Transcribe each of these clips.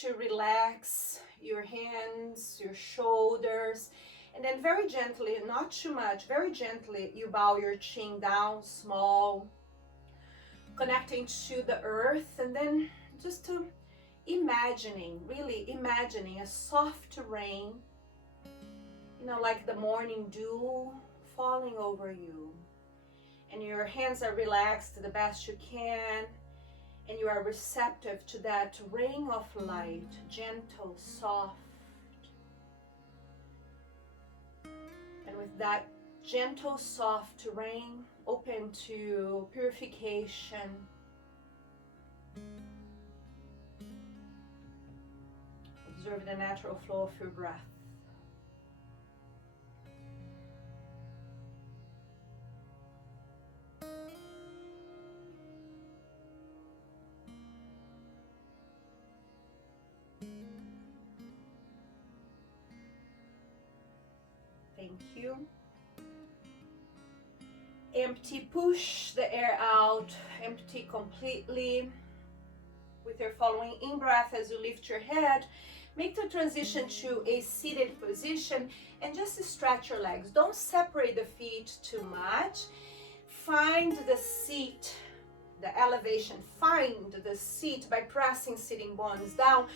to relax your hands, your shoulders, and then very gently, not too much, very gently, you bow your chin down, small, connecting to the earth, and then just to really imagining a soft rain, you know, like the morning dew falling over you. And your hands are relaxed the best you can, and you are receptive to that rain of light, gentle, soft. And with that gentle, soft rain, open to purification. Observe the natural flow of your breath. Thank you. Empty, push the air out, empty completely. With your following in-breath, as you lift your head, make the transition to a seated position and just stretch your legs. Don't separate the feet too much. Find the seat, the elevation. Find the seat by pressing sitting bones down,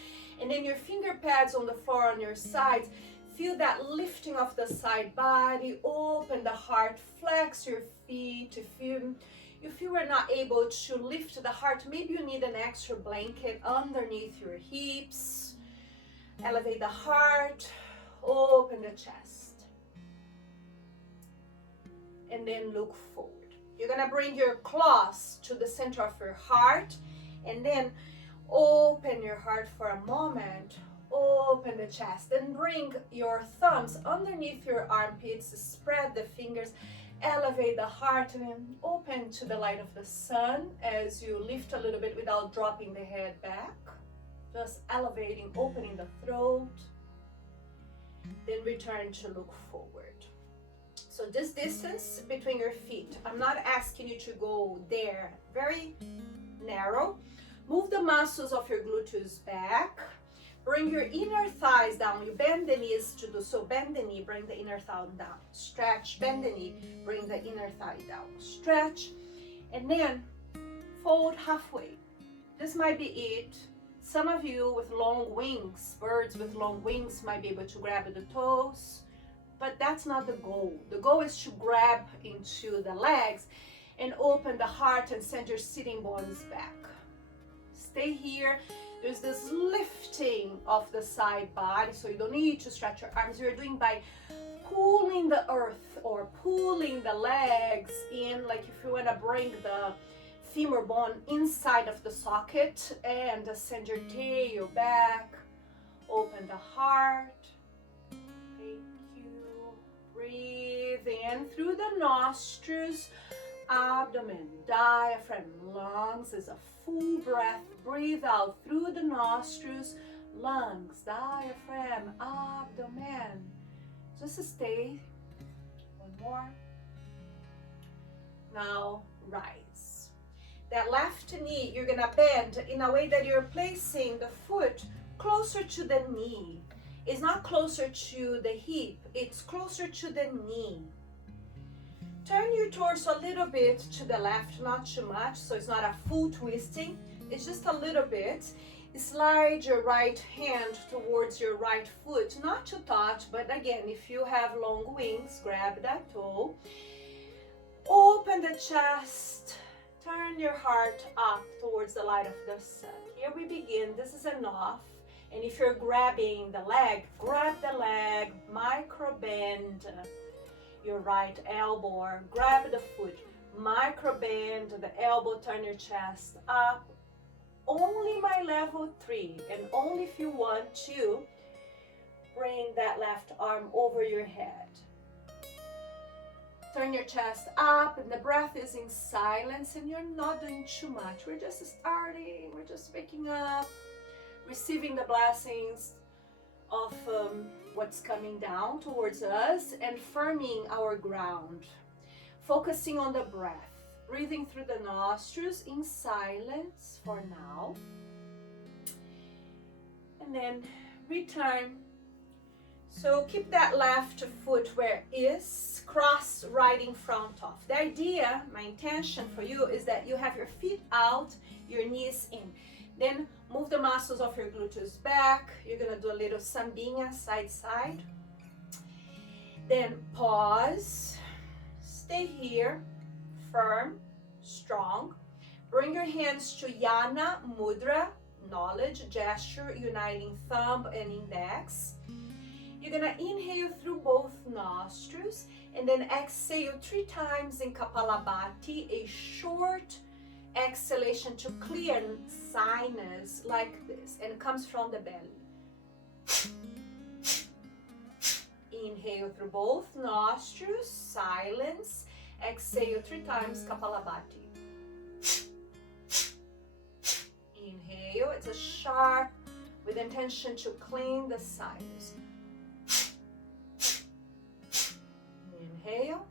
and then your finger pads on the floor on your sides. Feel that lifting of the side body, open the heart, flex your feet. If you are not able to lift the heart, maybe you need an extra blanket underneath your hips. Elevate the heart, open the chest. And then look forward. You're gonna bring your claws to the center of your heart, and then open your heart for a moment. Open the chest, and bring your thumbs underneath your armpits, spread the fingers, elevate the heart, and then open to the light of the sun as you lift a little bit without dropping the head back. Just elevating, opening the throat. Then return to look forward. So this distance between your feet, I'm not asking you to go there, very narrow. Move the muscles of your glutes back. Bring your inner thighs down. You bend the knees to do so. Bend the knee, bring the inner thigh down. Stretch, bend the knee, bring the inner thigh down. Stretch, and then fold halfway. This might be it. Some of you with long wings, birds with long wings, might be able to grab the toes, but that's not the goal. The goal is to grab into the legs and open the heart and send your sitting bones back. Stay here. There's this lifting of the side body, so you don't need to stretch your arms. You're doing by pulling the earth or pulling the legs in, like if you want to bring the femur bone inside of the socket, and send your tail back. Open the heart. Thank you. Breathe in through the nostrils, abdomen, diaphragm, lungs is a full breath. Breathe out through the nostrils, lungs, diaphragm, abdomen. Just stay. One more. Now rise. That left knee, you're gonna bend in a way that you're placing the foot closer to the knee. It's not closer to the hip, it's closer to the knee. Turn your torso a little bit to the left, not too much, so it's not a full twisting, it's just a little bit. Slide your right hand towards your right foot, not to touch, but again, if you have long wings, grab that toe. Open the chest, turn your heart up towards the light of the sun. Here we begin, this is enough. And if you're grabbing the leg, grab the leg, micro bend your right elbow, or grab the foot, micro bend the elbow, turn your chest up. Only my level 3, and only if you want to, bring that left arm over your head. Turn your chest up, and the breath is in silence, and you're not doing too much. We're just starting, we're just waking up, receiving the blessings of what's coming down towards us, and firming our ground. Focusing on the breath. Breathing through the nostrils in silence for now. and then return. So keep that left foot where it is, cross right in front of. The idea, my intention for you is that you have your feet out, your knees in. Then move the muscles of your gluteus back. You're gonna do a little sambinha, side, side. Then pause, stay here, firm, strong. Bring your hands to Yana, Mudra, knowledge, gesture, uniting thumb and index. You're gonna inhale through both nostrils and then exhale 3 times in Kapalabhati, a short exhalation to clear sinus like this, and comes from the belly. Inhale through both nostrils, silence, exhale 3 times Kapalabhati. Inhale, it's a sharp with intention to clean the sinus. Inhale,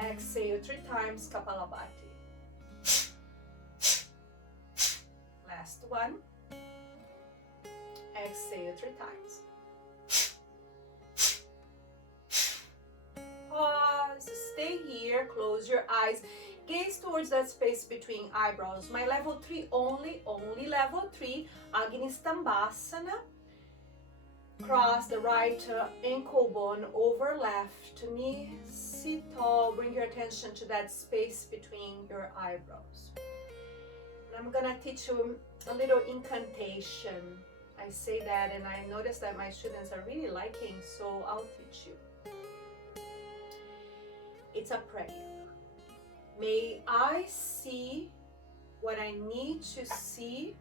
exhale 3 times Kapalabhati. Last one. Exhale 3 times. Pause, stay here, close your eyes. Gaze towards that space between eyebrows. My level 3 only level 3, Agni Stambhasana. Cross the right ankle bone over left knee. Sit tall, bring your attention to that space between your eyebrows. And I'm gonna teach you a little incantation. I say that and I notice that my students are really liking, so I'll teach you. It's a prayer. May I see what I need to see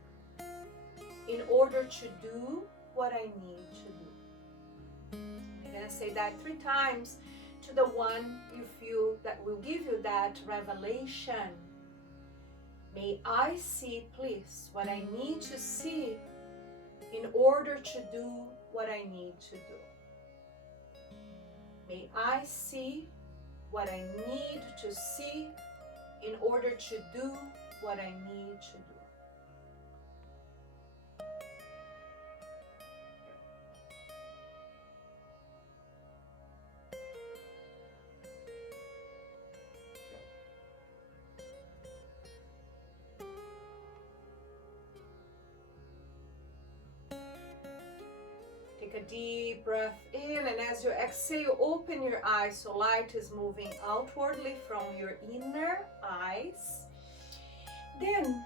in order to do what I need to do. You're gonna say that 3 times to the one you feel that will give you that revelation. May I see, please, what I need to see in order to do what I need to do. May I see what I need to see in order to do what I need to do. Take a deep breath in, and as you exhale, open your eyes so light is moving outwardly from your inner eyes. Then,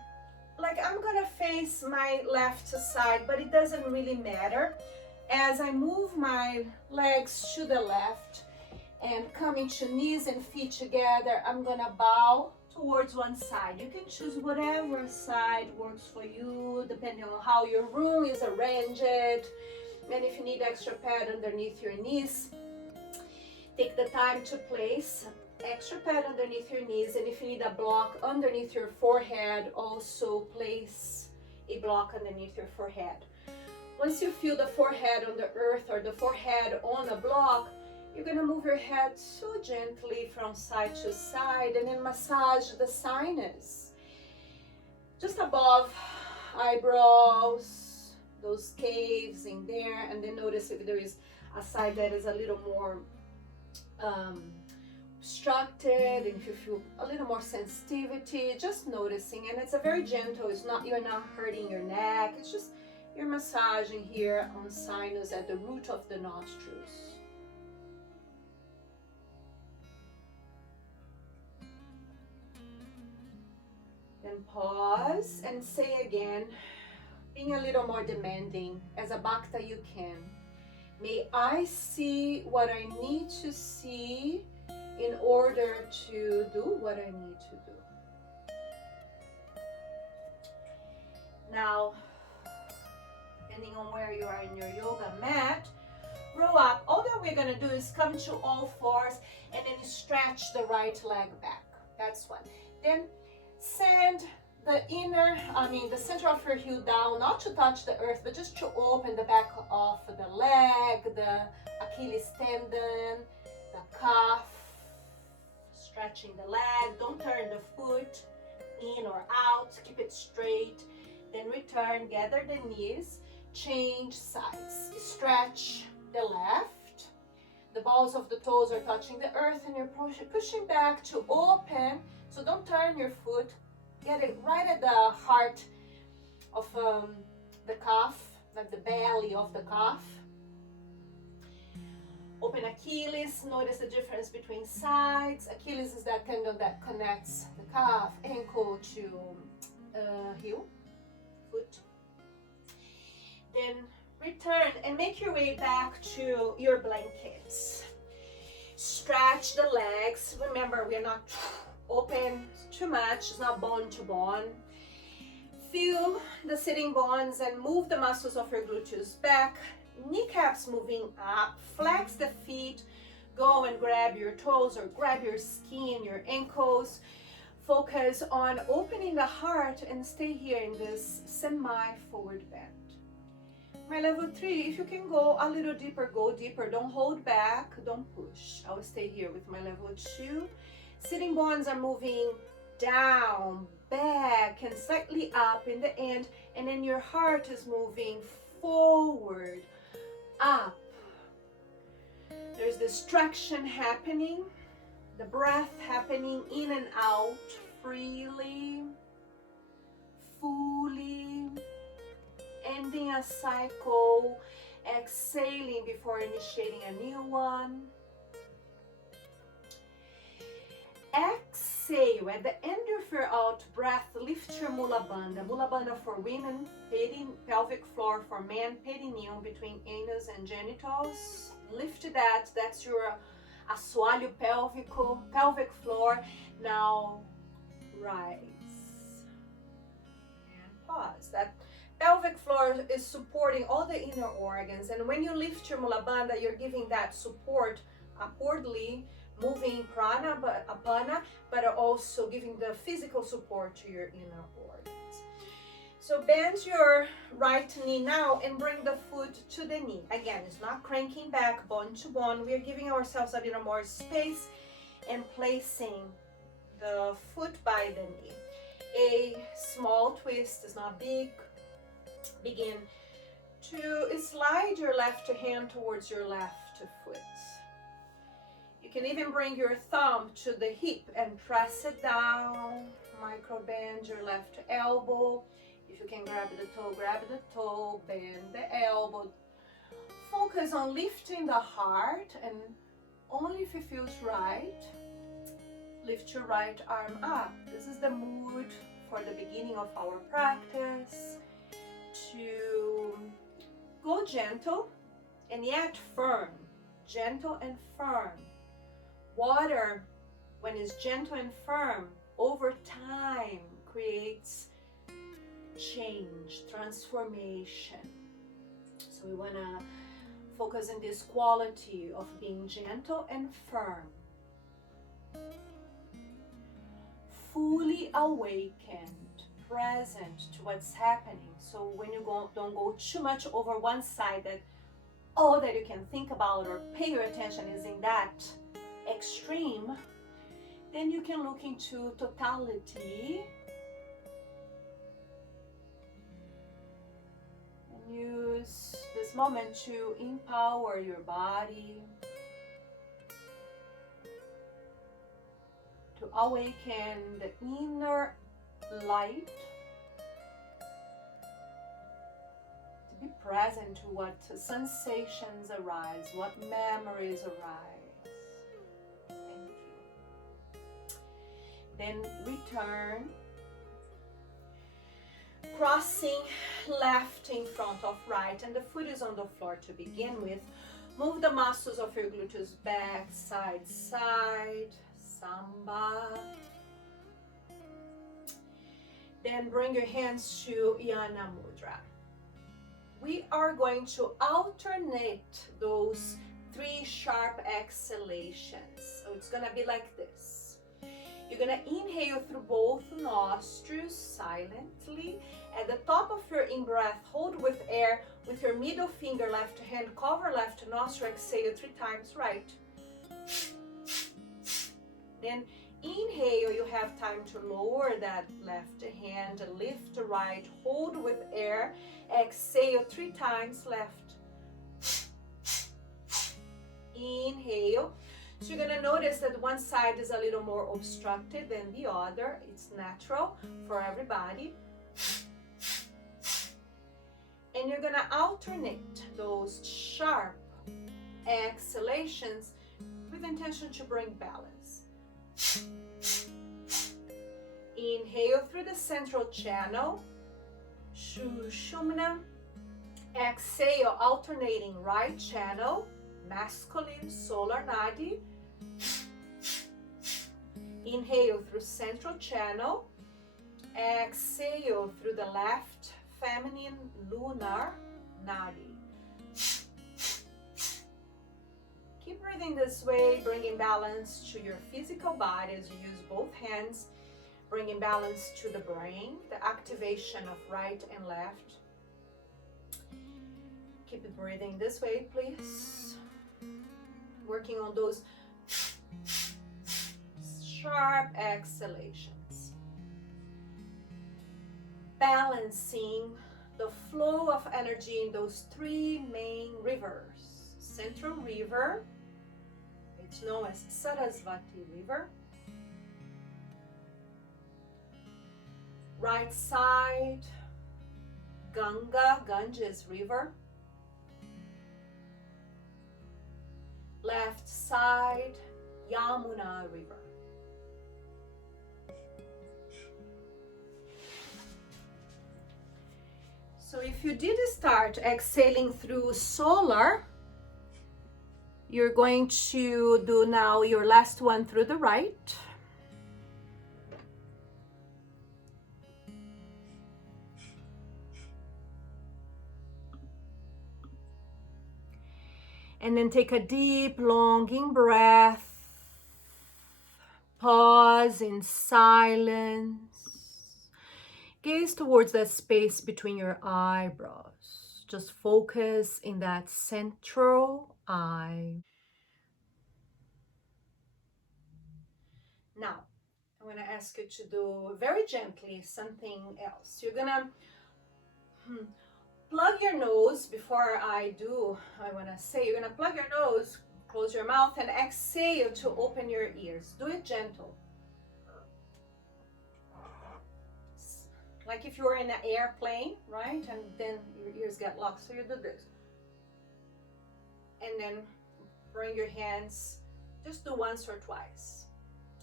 like, I'm gonna face my left side, but it doesn't really matter. As I move my legs to the left and coming to knees and feet together, I'm gonna bow towards one side. You can choose whatever side works for you, depending on how your room is arranged. And if you need extra pad underneath your knees, take the time to place extra pad underneath your knees. And if you need a block underneath your forehead, also place a block underneath your forehead. Once you feel the forehead on the earth or the forehead on a block, you're going to move your head so gently from side to side and then massage the sinus just above eyebrows, those caves in there, and then notice if there is a side that is a little more obstructed, and if you feel a little more sensitivity, just noticing. And it's a very gentle, it's not, you're not hurting your neck, it's just you're massaging here on sinus at the root of the nostrils. Then pause and say again, being a little more demanding, as a bhakta you can. May I see what I need to see in order to do what I need to do. Now, depending on where you are in your yoga mat, roll up. All that we're going to do is come to all fours and then stretch the right leg back. That's one. Then send the center of your heel down, not to touch the earth, but just to open the back of the leg, the Achilles tendon, the calf, stretching the leg. Don't turn the foot in or out, keep it straight. Then return, gather the knees, change sides. Stretch the left. The balls of the toes are touching the earth and you're pushing back to open. So don't turn your foot. Get it right at the heart of the calf, like the belly of the calf. Open Achilles. Notice the difference between sides. Achilles is that tendon that connects the calf, ankle to heel, foot. Then return and make your way back to your blankets. Stretch the legs. Remember, we are not open too much. It's not bone to bone. Feel the sitting bones and move the muscles of your gluteus back. Kneecaps moving up. Flex the feet. Go and grab your toes or grab your skin, your ankles. Focus on opening the heart and stay here in this semi-forward bend. My level 3, if you can go a little deeper, go deeper. Don't hold back, don't push. I will stay here with my level 2. Sitting bones are moving down, back, and slightly up in the end. And then your heart is moving forward, up. There's this traction happening, the breath happening in and out freely, fully. Ending a cycle, exhaling before initiating a new one. Exhale. At the end of your out breath, lift your Mula Bandha. Mula Bandha for women, pelvic floor for men, perineum between anus and genitals. Lift that. That's your assoalho pélvico, pelvic floor. Now rise and pause. That pelvic floor is supporting all the inner organs, and when you lift your Mula Bandha, you're giving that support upwardly, moving prana, apana, but also giving the physical support to your inner organs. So bend your right knee now and bring the foot to the knee. Again, it's not cranking back bone to bone. We are giving ourselves a little more space and placing the foot by the knee. A small twist is not big. Begin to slide your left hand towards your left foot. You can even bring your thumb to the hip and press it down. Micro bend your left elbow. If you can grab the toe, bend the elbow. Focus on lifting the heart, and only if it feels right, lift your right arm up. This is the mood for the beginning of our practice. To go gentle and yet firm. Gentle and firm. Water, when it's gentle and firm, over time creates change, transformation. So we want to focus on this quality of being gentle and firm. Fully awakened, present to what's happening. So when you don't go too much over one side, that all that you can think about or pay your attention is in that extreme, then you can look into totality and use this moment to empower your body, to awaken the inner light, to be present to what sensations arise, what memories arise. Thank you. Then return, crossing left in front of right, and the foot is on the floor to begin with. Move the muscles of your gluteus back, side, side, samba. Then bring your hands to Yana Mudra. We are going to alternate those 3 sharp exhalations. So it's gonna be like this. You're gonna inhale through both nostrils silently. At the top of your in-breath, hold with air with your middle finger, left hand, cover left nostril, exhale 3 times, right. Then Inhale, you have time to lower that left hand, lift the right, hold with air. Exhale 3 times left. Inhale. So you're gonna notice that one side is a little more obstructed than the other. It's natural for everybody. And you're gonna alternate those sharp exhalations with intention to bring balance. Inhale through the central channel, Shushumna. Exhale, alternating right channel, masculine solar nadi. Inhale through central channel. Exhale through the left, feminine lunar nadi. Keep breathing this way, bringing balance to your physical body as you use both hands, bringing balance to the brain, the activation of right and left. Keep it breathing this way, please. Working on those sharp exhalations. Balancing the flow of energy in those 3 main rivers. Central river, it's known as Sarasvati River. Right side, Ganges River. Left side, Yamuna River. So if you did start exhaling through solar, you're going to do now your last one through the right. And then take a deep, longing breath. Pause in silence. Gaze towards that space between your eyebrows. Just focus in that central eye. Now, I'm going to ask you to do very gently something else. You're going to plug your nose before I want to say, you're going to plug your nose, close your mouth, and exhale to open your ears. Do it gentle. Like if you were in an airplane, right? And then your ears get locked. So you do this. And then bring your hands, just do once or twice,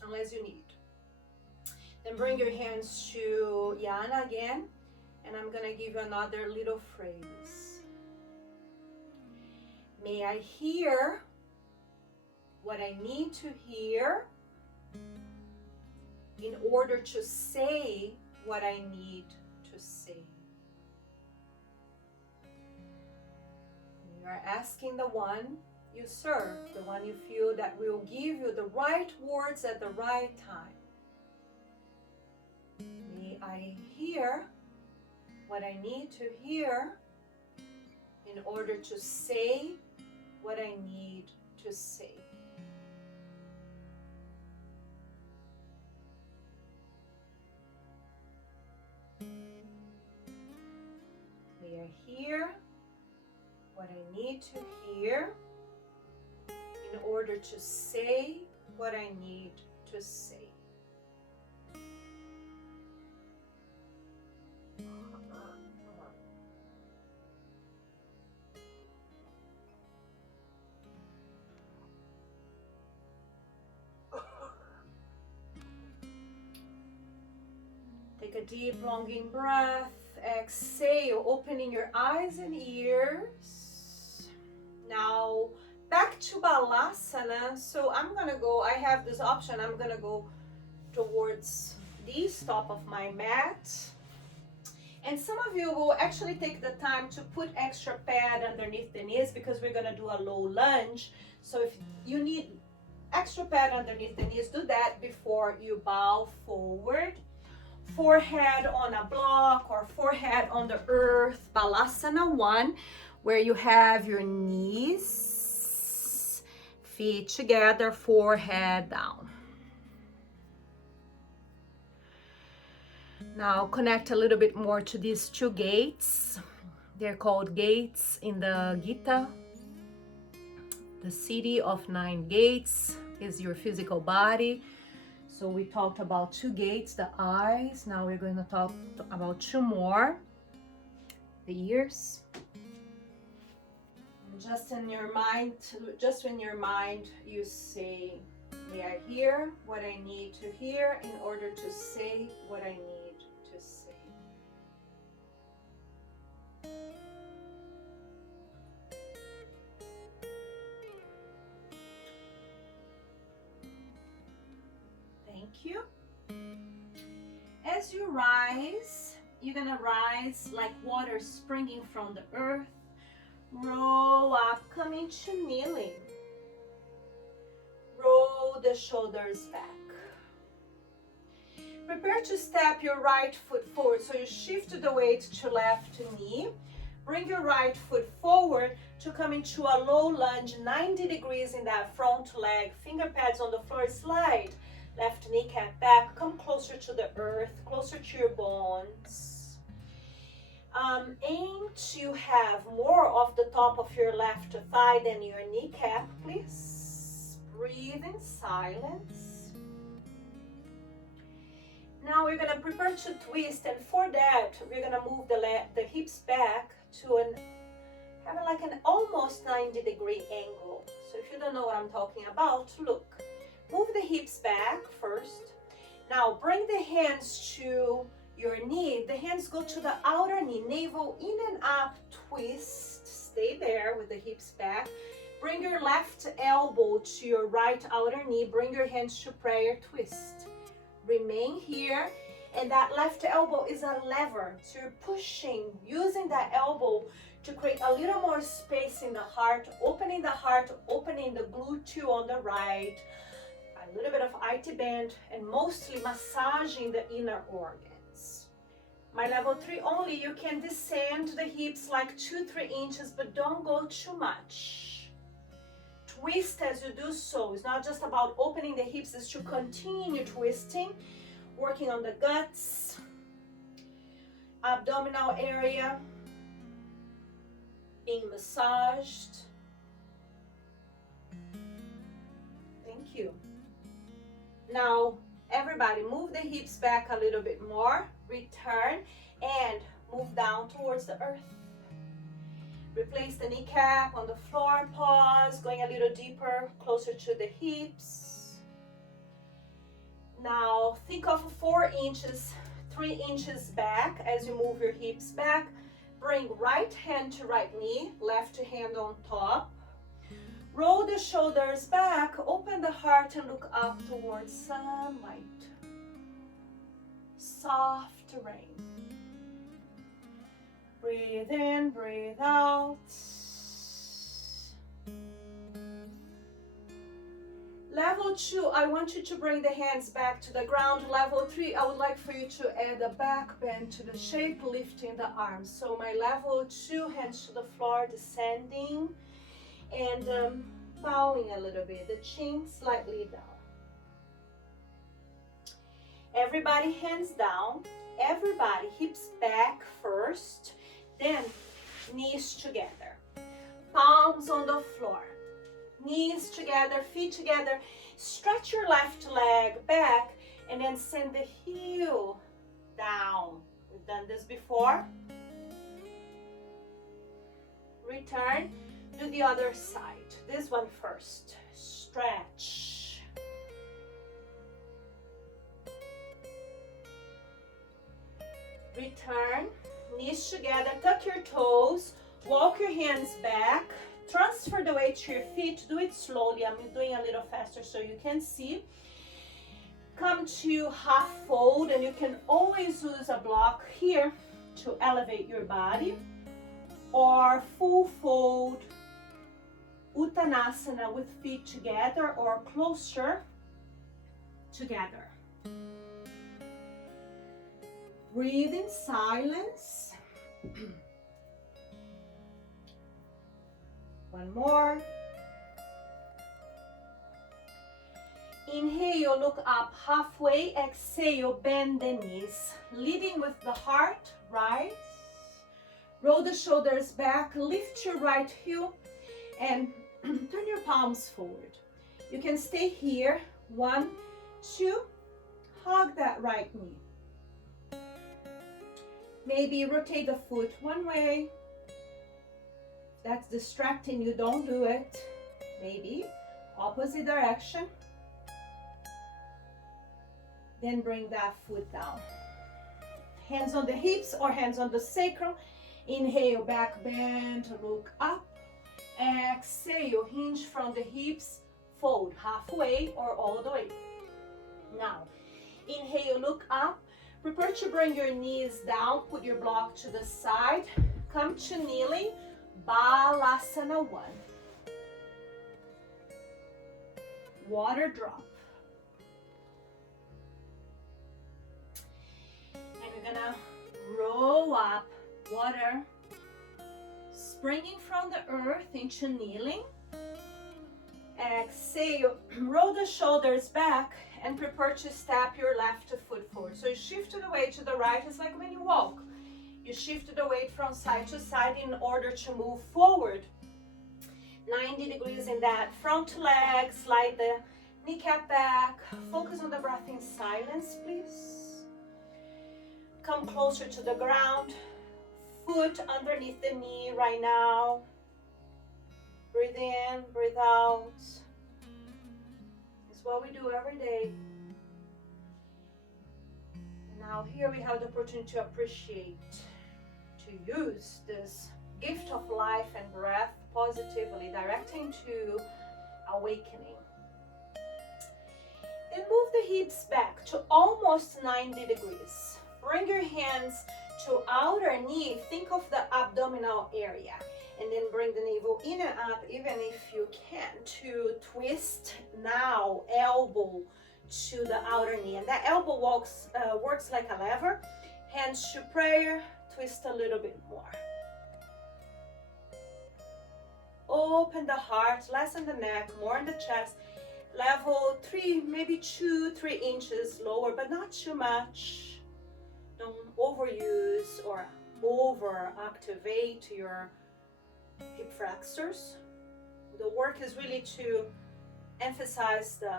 unless you need. Then bring your hands to Yana again. And I'm going to give you another little phrase. May I hear what I need to hear in order to say what I need to say. You are asking the one you serve, the one you feel that will give you the right words at the right time. May I hear what I need to hear in order to say what I need to say. May I hear what I need to hear in order to say what I need to say. Take a deep, longing breath. Exhale, opening your eyes and ears. Now, back to Balasana. So I'm going to go, I have this option. I'm going to go towards the top of my mat. And some of you will actually take the time to put extra pad underneath the knees because we're going to do a low lunge. So if you need extra pad underneath the knees, do that before you bow forward. Forehead on a block or forehead on the earth. Balasana 1, where you have your knees, feet together, forehead down. Now connect a little bit more to these two gates. They're called gates in the Gita. The city of 9 gates is your physical body. So we talked about 2 gates, the eyes. Now we're going to talk about 2 more, the ears. And just in your mind, you say, may I hear what I need to hear in order to say what I need to say. Thank you. As you rise, you're gonna rise like water springing from the earth. Roll up, coming to kneeling. Roll the shoulders back. Prepare to step your right foot forward. So you shift the weight to left knee. Bring your right foot forward to come into a low lunge, 90 degrees in that front leg. Finger pads on the floor, slide. Left kneecap back, come closer to the earth, closer to your bones. Aim to have more of the top of your left thigh than your kneecap, please. Breathe in silence. Now we're gonna prepare to twist, and for that, we're gonna move the hips back to having like an almost 90-degree angle. So if you don't know what I'm talking about, look. Move the hips back first. Now bring the hands to your knee. The hands go to the outer knee. Navel in and up, twist. Stay there with the hips back. Bring your left elbow to your right outer knee. Bring your hands to prayer, twist. Remain here. And that left elbow is a lever. So you're pushing, using that elbow to create a little more space in the heart, opening the glute on the right. A little bit of IT band, and mostly massaging the inner organs. My level 3 only, you can descend the hips like 2-3 inches, but don't go too much. Twist as you do so. It's not just about opening the hips, it's to continue twisting, working on the guts, abdominal area, being massaged. Thank you. Now, everybody move the hips back a little bit more, return, and move down towards the earth. Replace the kneecap on the floor, pause, going a little deeper, closer to the hips. Now, think of 4 inches, 3 inches back as you move your hips back. Bring right hand to right knee, left hand on top. Roll the shoulders back, open the heart and look up towards sunlight. Soft rain. Breathe in, breathe out. Level 2, I want you to bring the hands back to the ground. Level 3, I would like for you to add a back bend to the shape, lifting the arms. So my level 2, hands to the floor, descending. And bowing a little bit, the chin slightly down. Everybody hands down. Everybody hips back first, then knees together. Palms on the floor. Knees together, feet together. Stretch your left leg back and then send the heel down. We've done this before. Return. Do the other side. This one first. Stretch. Return. Knees together. Tuck your toes. Walk your hands back. Transfer the weight to your feet. Do it slowly. I'm doing a little faster so you can see. Come to half fold, and you can always use a block here to elevate your body. Or full fold. Uttanasana with feet together or closer together. Breathe in silence. One more. Inhale, look up halfway. Exhale, bend the knees. Leading with the heart, rise. Roll the shoulders back. Lift your right heel and turn your palms forward. You can stay here. 1, 2. Hug that right knee. Maybe rotate the foot one way. That's distracting you, don't do it. Maybe opposite direction. Then bring that foot down. Hands on the hips or hands on the sacrum. Inhale, back bend, look up. Exhale, hinge from the hips, fold halfway or all the way. Now, inhale, look up. Prepare to bring your knees down, put your block to the side. Come to kneeling, Balasana 1. Water drop. And we're gonna roll up, water, springing from the earth into kneeling. Exhale, roll the shoulders back and prepare to step your left foot forward. So you shift the weight to the right. It's like when you walk. You shift the weight from side to side in order to move forward. 90 degrees in that front leg. Slide the kneecap back. Focus on the breath in silence, please. Come closer to the ground. Foot underneath the knee right now. Breathe in, breathe out. It's what we do every day. Now here we have the opportunity to appreciate, to use this gift of life and breath positively, directing to awakening. Then move the hips back to almost 90 degrees. Bring your hands to outer knee. Think of the abdominal area. And then bring the navel in and up, even if you can, to twist now, elbow to the outer knee. And that elbow works like a lever. Hands to prayer, twist a little bit more. Open the heart, less in the neck, more in the chest. Level 3, maybe 2-3 inches lower, but not too much. Don't overuse or over-activate your hip flexors. The work is really to emphasize the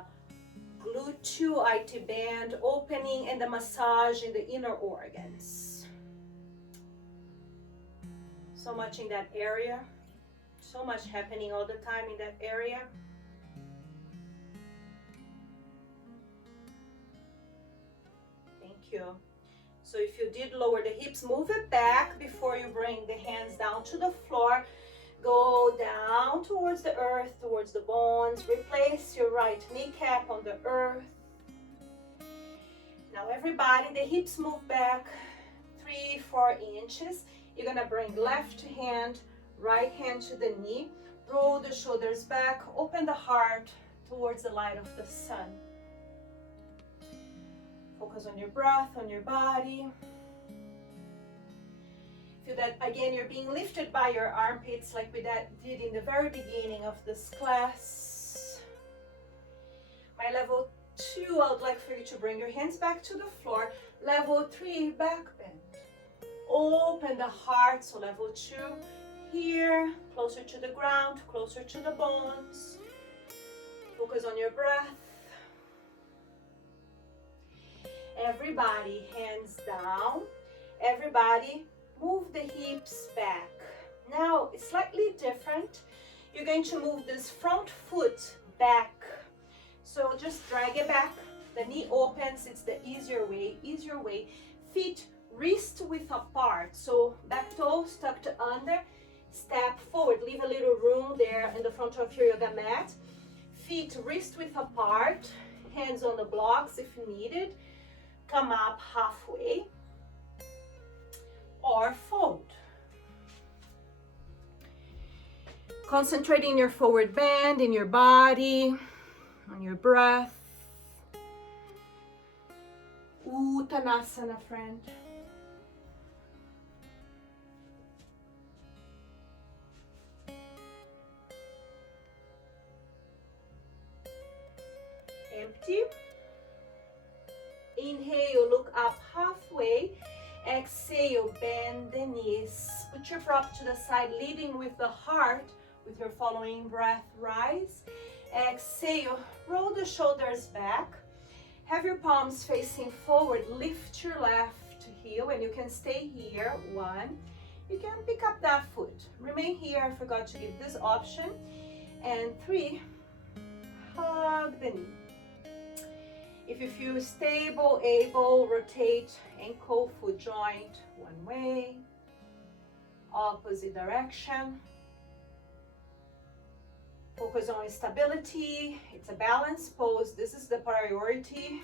glute band opening and the massage in the inner organs. So much in that area. So much happening all the time in that area. Thank you. So if you did lower the hips, move it back before you bring the hands down to the floor. Go down towards the earth, towards the bones. Replace your right kneecap on the earth. Now everybody, the hips move back 3-4 inches. You're gonna bring left hand, right hand to the knee. Roll the shoulders back. Open the heart towards the light of the sun. Focus on your breath, on your body. Feel that again you're being lifted by your armpits like we did in the very beginning of this class. My level 2, I would like for you to bring your hands back to the floor. Level 3, back bend. Open the heart, so level 2 here, closer to the ground, closer to the bones. Focus on your breath. Everybody, hands down. Everybody, move the hips back. Now, it's slightly different. You're going to move this front foot back. So just drag it back. The knee opens. It's the easier way. Feet wrist width apart. So back toes tucked under. Step forward. Leave a little room there in the front of your yoga mat. Feet wrist width apart. Hands on the blocks if needed. Come up halfway or fold. Concentrating your forward bend in your body, on your breath. Uttanasana, friend. empty. Inhale, look up halfway. Exhale, bend the knees. Put your prop to the side, leading with the heart. With your following breath, rise. Exhale, roll the shoulders back. Have your palms facing forward. Lift your left heel, and you can stay here. 1. You can pick up that foot. Remain here. I forgot to give this option. And 3, hug the knee. If you feel stable, able, rotate ankle, foot joint one way, opposite direction. Focus on stability. It's a balanced pose. This is the priority.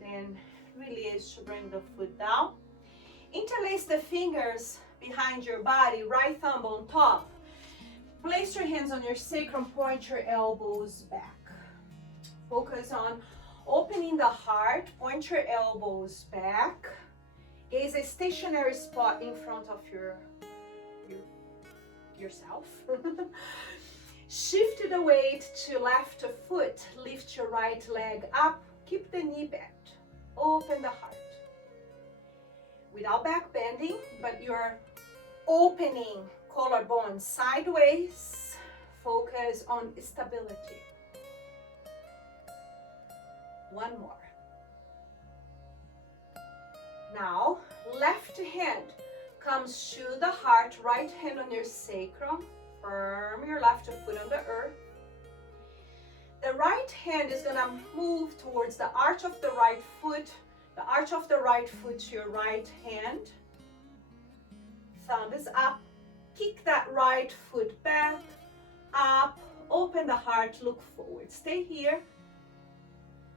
Then release to bring the foot down. Interlace the fingers behind your body, right thumb on top. Place your hands on your sacrum, point your elbows back. Focus on opening the heart, point your elbows back. Gaze a stationary spot in front of yourself. Shift the weight to left foot, lift your right leg up, keep the knee bent, open the heart. Without back bending, but you're opening collarbone sideways. Focus on stability. One more. Now, left hand comes to the heart, right hand on your sacrum. Firm your left foot on the earth. The right hand is going to move towards the arch of the right foot. The arch of the right foot to your right hand. Thumb is up. Kick that right foot back, up, open the heart, look forward. Stay here.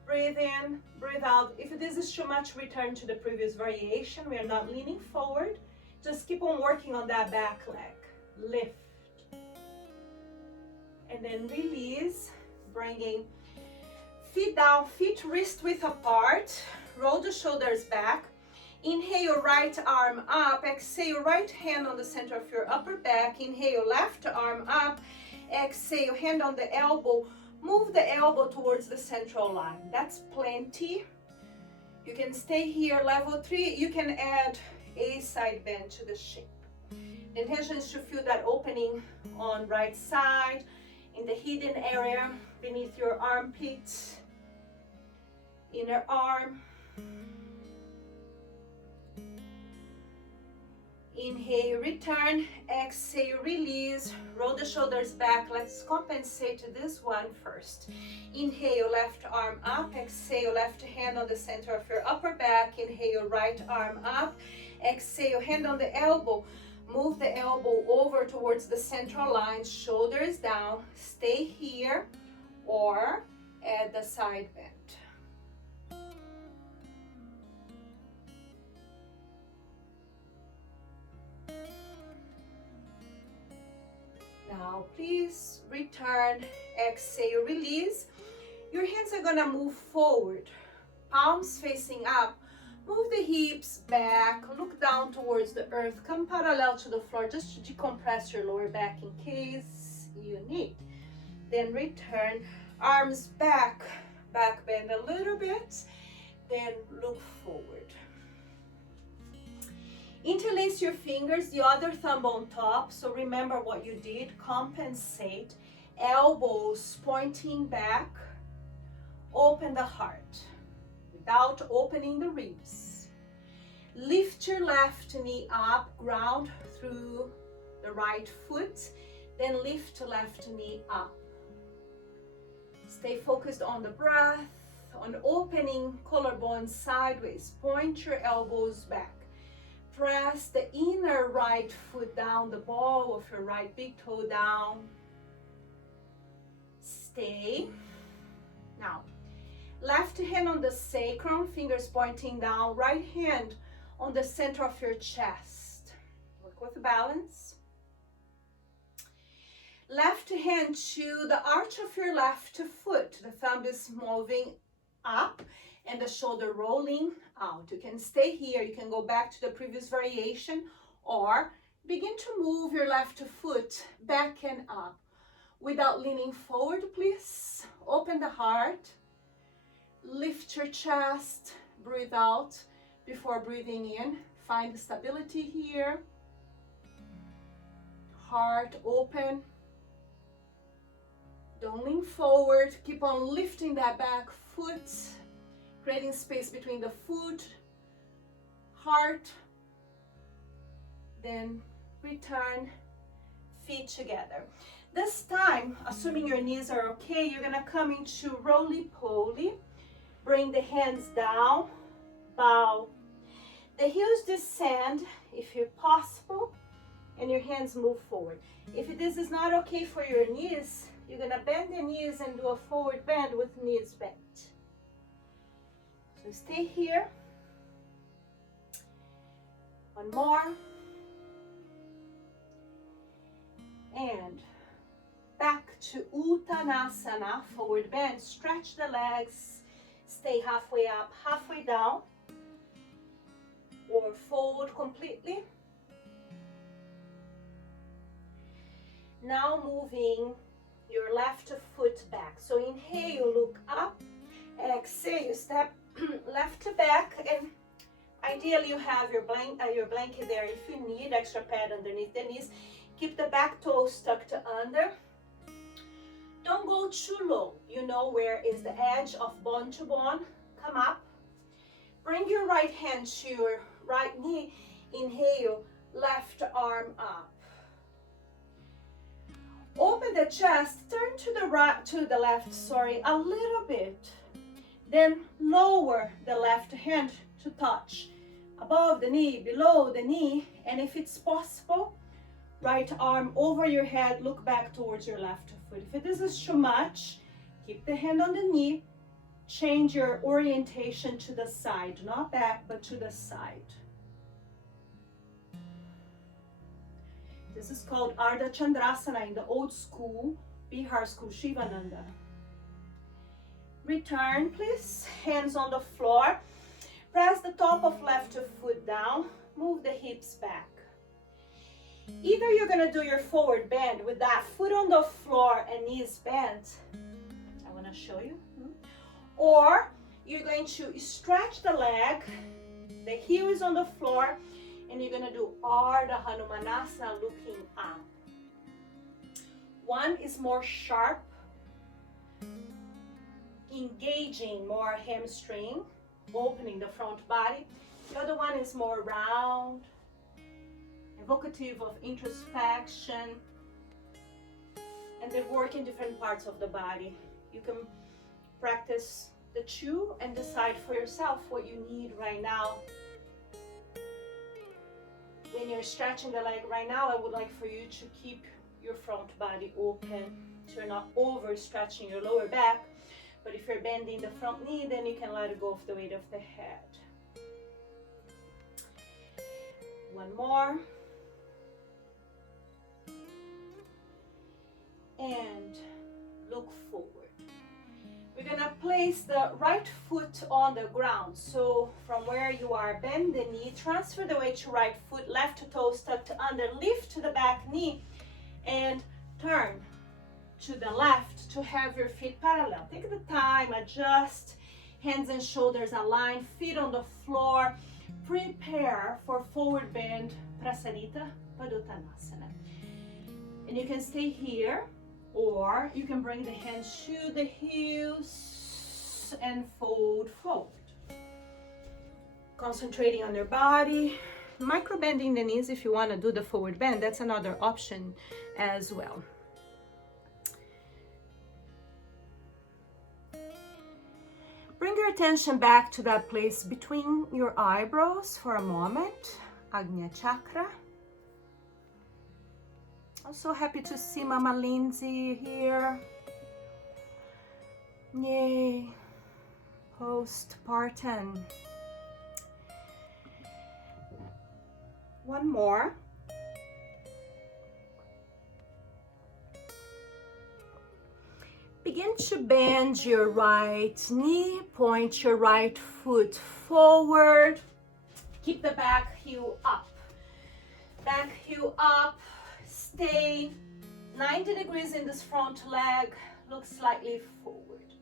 Breathe in, breathe out. If this is too much, return to the previous variation. We are not leaning forward. Just keep on working on that back leg. Lift. And then release, bringing feet down, feet wrist width apart. Roll the shoulders back. Inhale, right arm up. Exhale, right hand on the center of your upper back. Inhale, left arm up. Exhale, hand on the elbow. Move the elbow towards the central line. That's plenty. You can stay here. Level 3, you can add a side bend to the shape. The intention is to feel that opening on right side, in the hidden area, beneath your armpit, inner arm. Inhale, return. Exhale, release. Roll the shoulders back. Let's compensate this one first. Inhale, left arm up. Exhale, left hand on the center of your upper back. Inhale, right arm up. Exhale, hand on the elbow. Move the elbow over towards the central line. Shoulders down. Stay here or add the side bend. Now, please return, exhale, release. Your hands are gonna move forward, palms facing up. Move the hips back, look down towards the earth, come parallel to the floor just to decompress your lower back in case you need. Then return, arms back, back bend a little bit, then look forward. Interlace your fingers, the other thumb on top, so remember what you did, compensate. Elbows pointing back, open the heart without opening the ribs. Lift your left knee up, ground through the right foot, then lift left knee up. Stay focused on the breath, on opening collarbone sideways, point your elbows back. Press the inner right foot down, the ball of your right big toe down. Stay. Now, left hand on the sacrum, fingers pointing down, right hand on the center of your chest. Work with balance. Left hand to the arch of your left foot. The thumb is moving up and the shoulder rolling out. You can stay here, you can go back to the previous variation or begin to move your left foot back and up. without leaning forward, please. Open the heart. Lift your chest. Breathe out before breathing in. Find stability here. Heart open. Don't lean forward. Keep on lifting that back foot, creating space between the foot, heart. Then return, feet together. This time, assuming your knees are okay, you're gonna come into roly-poly. Bring the hands down, bow. The heels descend if you're possible, and your hands move forward. If this is not okay for your knees, you're gonna bend the knees and do a forward bend with knees bent. So stay here. One more. And back to Uttanasana, forward bend. Stretch the legs. Stay halfway up, halfway down. Or fold completely. Now moving your left foot back. So inhale, look up. Exhale, step left to back, and ideally you have your blanket there if you need extra pad underneath the knees. Keep the back toes tucked under. Don't go too low. You know where is the edge of bone to bone. Come up. Bring your right hand to your right knee. Inhale, left arm up. Open the chest, turn to the left, a little bit. Then lower the left hand to touch above the knee, below the knee, and if it's possible, right arm over your head, look back towards your left foot. If this is too much, keep the hand on the knee, change your orientation to the side, not back, but to the side. This is called Ardha Chandrasana in the old school, Bihar school, Shivananda. Return, please. Hands on the floor. Press the top of left foot down. Move the hips back. Either you're going to do your forward bend with that foot on the floor and knees bent. I want to show you. Or you're going to stretch the leg. The heel is on the floor. And you're going to do Arda Hanumanasana looking up. One is more sharp, engaging more hamstring, opening the front body. The other one is more round, evocative of introspection, and they work in different parts of the body. You can practice the two and decide for yourself what you need right now. When you're stretching the leg right now, I would like for you to keep your front body open so you're not overstretching your lower back. But if you're bending the front knee, then you can let go of the weight of the head. One more. And look forward. We're gonna place the right foot on the ground. So from where you are, bend the knee, transfer the weight to right foot, left toes tucked under, lift to the back knee, and turn to the left to have your feet parallel. Take the time, adjust, hands and shoulders aligned, feet on the floor. Prepare for forward bend, Prasanitra, Padutanasana. And you can stay here, or you can bring the hands to the heels and fold forward. Concentrating on your body. Micro bending the knees if you want to do the forward bend. That's another option as well. Bring your attention back to that place between your eyebrows for a moment. Agnya Chakra. I'm so happy to see Mama Lindsay here. Yay. Postpartum. One more. Begin to bend your right knee, point your right foot forward. Keep the back heel up. Back heel up. Stay. 90 degrees in this front leg, look slightly forward.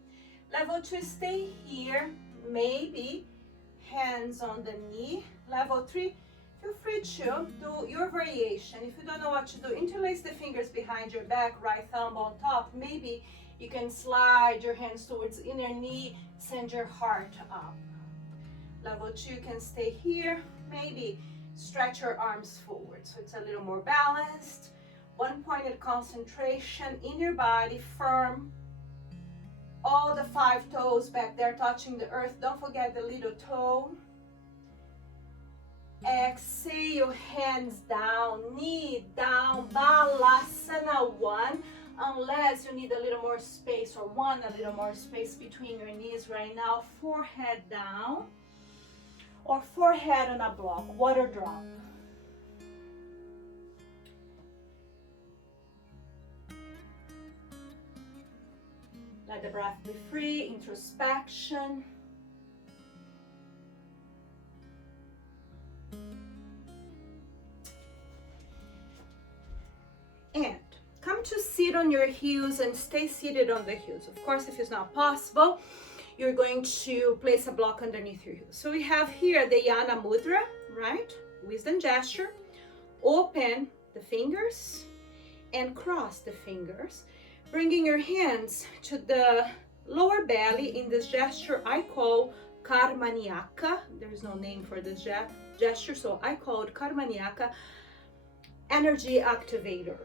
Level 2, stay here, maybe hands on the knee. Level 3, feel free to do your variation. If you don't know what to do, interlace the fingers behind your back, right thumb on top. Maybe you can slide your hands towards inner knee, send your heart up. Level 2 can stay here, maybe stretch your arms forward so it's a little more balanced. One-pointed concentration in your body, firm. All the 5 toes back there touching the earth. Don't forget the little toe. Exhale, hands down, knee down, Balasana 1. Unless you need a little more space or want a little more space between your knees right now. Forehead down or forehead on a block, water drop. Let the breath be free, introspection. And come to sit on your heels and stay seated on the heels. Of course, if it's not possible, you're going to place a block underneath your heels. So we have here the Yana Mudra, right? Wisdom gesture. Open the fingers and cross the fingers. Bringing your hands to the lower belly in this gesture I call Karmaniaka. There's no name for this gesture, so I call it Karmaniaka, energy activator.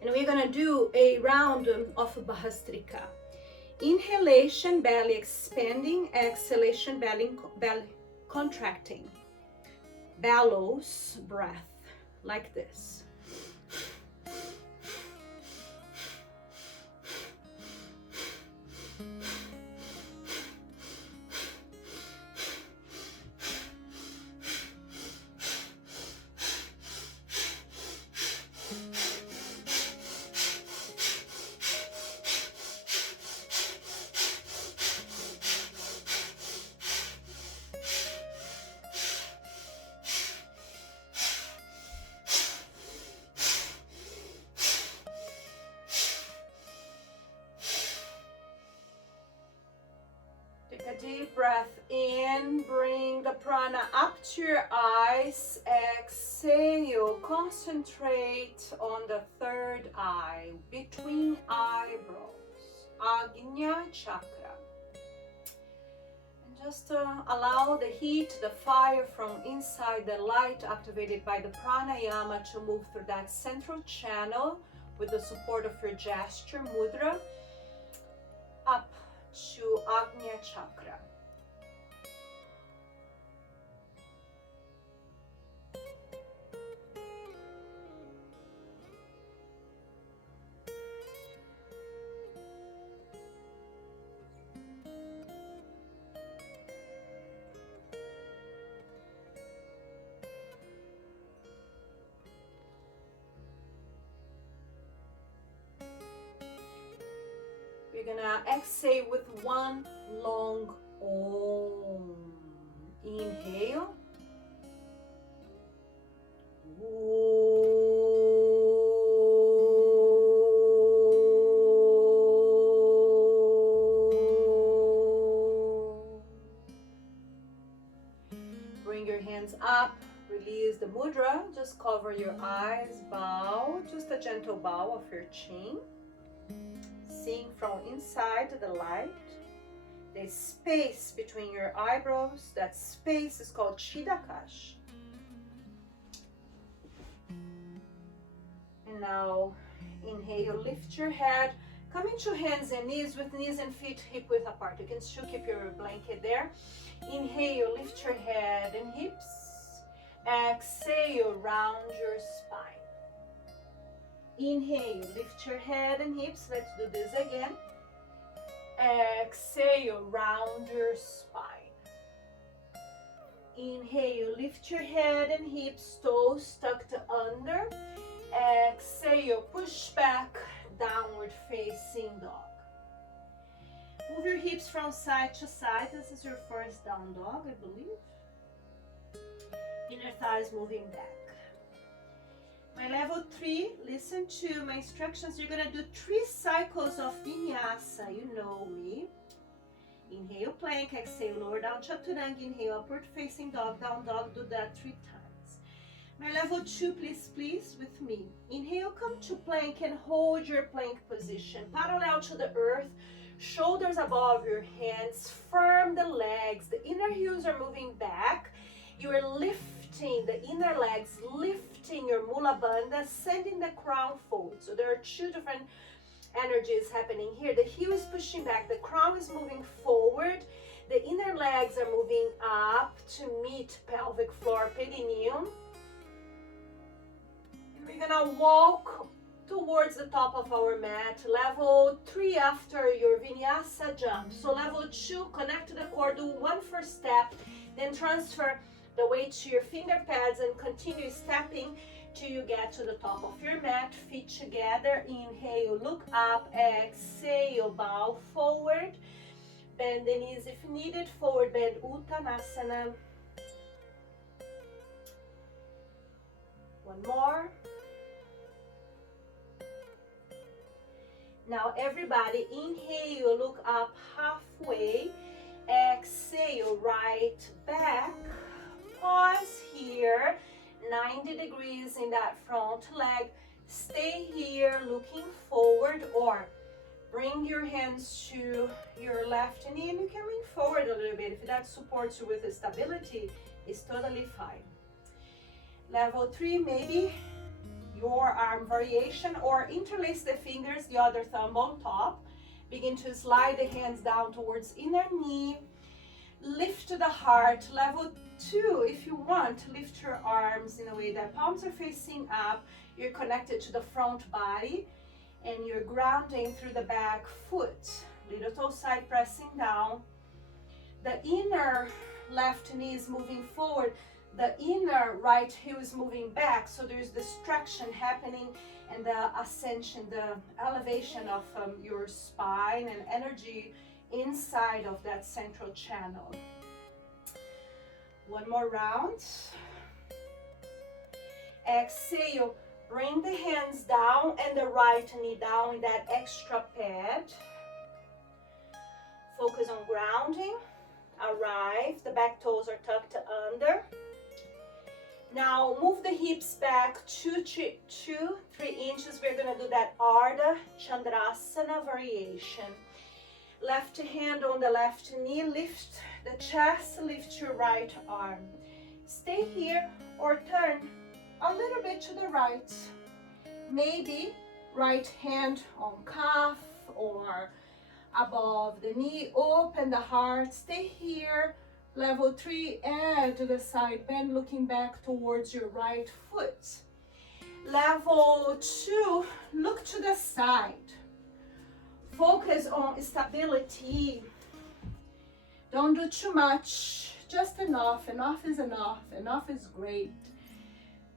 And we're gonna do a round of Bhastrika. Inhalation, belly expanding. Exhalation, belly contracting. Bellows breath, like this. Take a deep breath in, bring the prana up to your eyes, exhale, concentrate on the third eye, between eyebrows, Ajna chakra. And just allow the heat, the fire from inside, the light activated by the pranayama to move through that central channel with the support of your gesture, mudra, up to Ajna chakra. We're gonna exhale with one long Om. Inhale. Bring your hands up, release the mudra, just cover your eyes, bow, just a gentle bow of your chin. Seeing from inside the light, the space between your eyebrows, that space is called Chidakash. And now inhale, lift your head, come into hands and knees with knees and feet hip width apart. You can still keep your blanket there. Inhale, lift your head and hips. Exhale, round your spine. Inhale, lift your head and hips. Let's do this again. Exhale, round your spine. Inhale, lift your head and hips, toes tucked under. Exhale, push back, downward facing dog. Move your hips from side to side. This is your first down dog, I believe. Inner thighs moving back. My level 3, listen to my instructions. You're going to do 3 cycles of vinyasa. You know me. Inhale, plank. Exhale, lower down, chaturanga. Inhale, upward facing dog, down dog. Do that 3 times. My level 2, please, with me. Inhale, come to plank and hold your plank position. Parallel to the earth. Shoulders above your hands. Firm the legs. The inner heels are moving back. You are lifting the inner legs, lifting your Mula Bandha, sending the crown forward. So there are 2 different energies happening here. The heel is pushing back, the crown is moving forward, the inner legs are moving up to meet pelvic floor, perineum. And we're gonna walk towards the top of our mat. Level 3 after your vinyasa jump. So level 2, connect to the core, do 1 first step, then transfer the weight to your finger pads and continue stepping till you get to the top of your mat. Feet together. Inhale, look up. Exhale, bow forward. Bend the knees if needed. Forward bend, Uttanasana. One more. Now everybody, inhale, look up halfway. Exhale, right back. Pause here, 90 degrees in that front leg. Stay here looking forward, or bring your hands to your left knee and you can lean forward a little bit. If that supports you with the stability, it's totally fine. Level 3, maybe your arm variation, or interlace the fingers, the other thumb on top. Begin to slide the hands down towards inner knee. Lift the heart. Level 2, if you want, lift your arms in a way that palms are facing up. You're connected to the front body and you're grounding through the back foot. Little toe side pressing down. The inner left knee is moving forward. The inner right heel is moving back. So there's this traction happening and the ascension, the elevation of your spine and energy inside of that central channel. One more round. Exhale, bring the hands down and the right knee down in that extra pad. Focus on grounding. Arrive, the back toes are tucked under. Now move the hips back 2-3 inches. We're gonna do that Ardha Chandrasana variation. Left hand on the left knee, lift the chest, lift your right arm. Stay here or turn a little bit to the right. Maybe right hand on calf or above the knee. Open the heart, stay here. Level 3, and to the side bend, looking back towards your right foot. Level 2, look to the side. Focus on stability. Don't do too much, just enough. Enough is enough. Enough is great.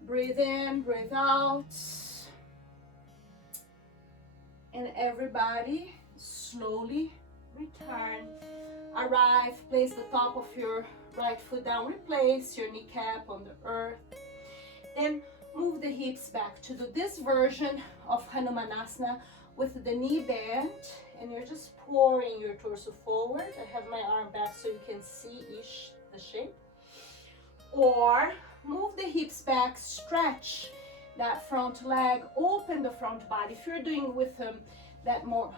Breathe in, breathe out. And everybody slowly return. Arrive, place the top of your right foot down, replace your kneecap on the earth. Then move the hips back to do this version of Hanumanasana with the knee bent, and you're just pouring your torso forward. I have my arm back so you can see the shape. Or move the hips back, stretch that front leg, open the front body. If you're doing with that more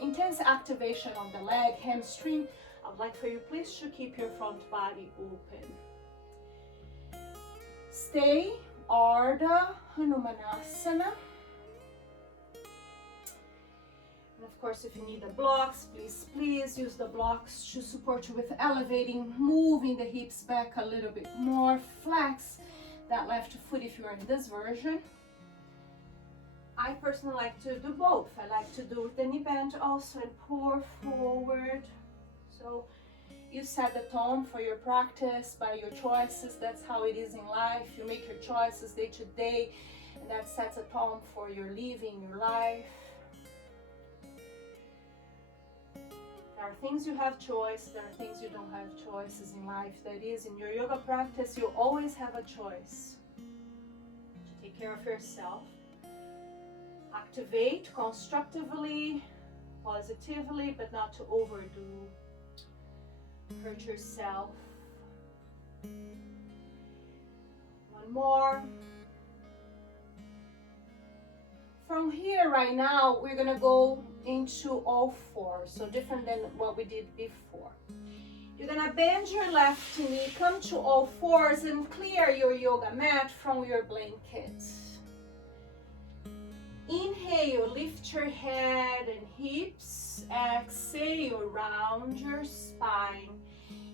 intense activation of the leg, hamstring, I would like for you please to keep your front body open. Stay, Arda, Hanumanasana. And of course, if you need the blocks, please use the blocks to support you with elevating, moving the hips back a little bit more. Flex that left foot if you are in this version. I personally like to do both. I like to do the knee bend also and pour forward. So you set the tone for your practice by your choices. That's how it is in life. You make your choices day to day, and that sets a tone for your living, your life. There are things you have choice, there are things you don't have choices in life. That is, in your yoga practice, you always have a choice to Take care of yourself. Activate constructively, positively, but not to overdo. Hurt yourself. One more. From here right now, we're gonna go into all fours, so different than what we did before. You're gonna bend your left knee, come to all fours, and clear your yoga mat from your blanket. Inhale, lift your head and hips. Exhale, round your spine.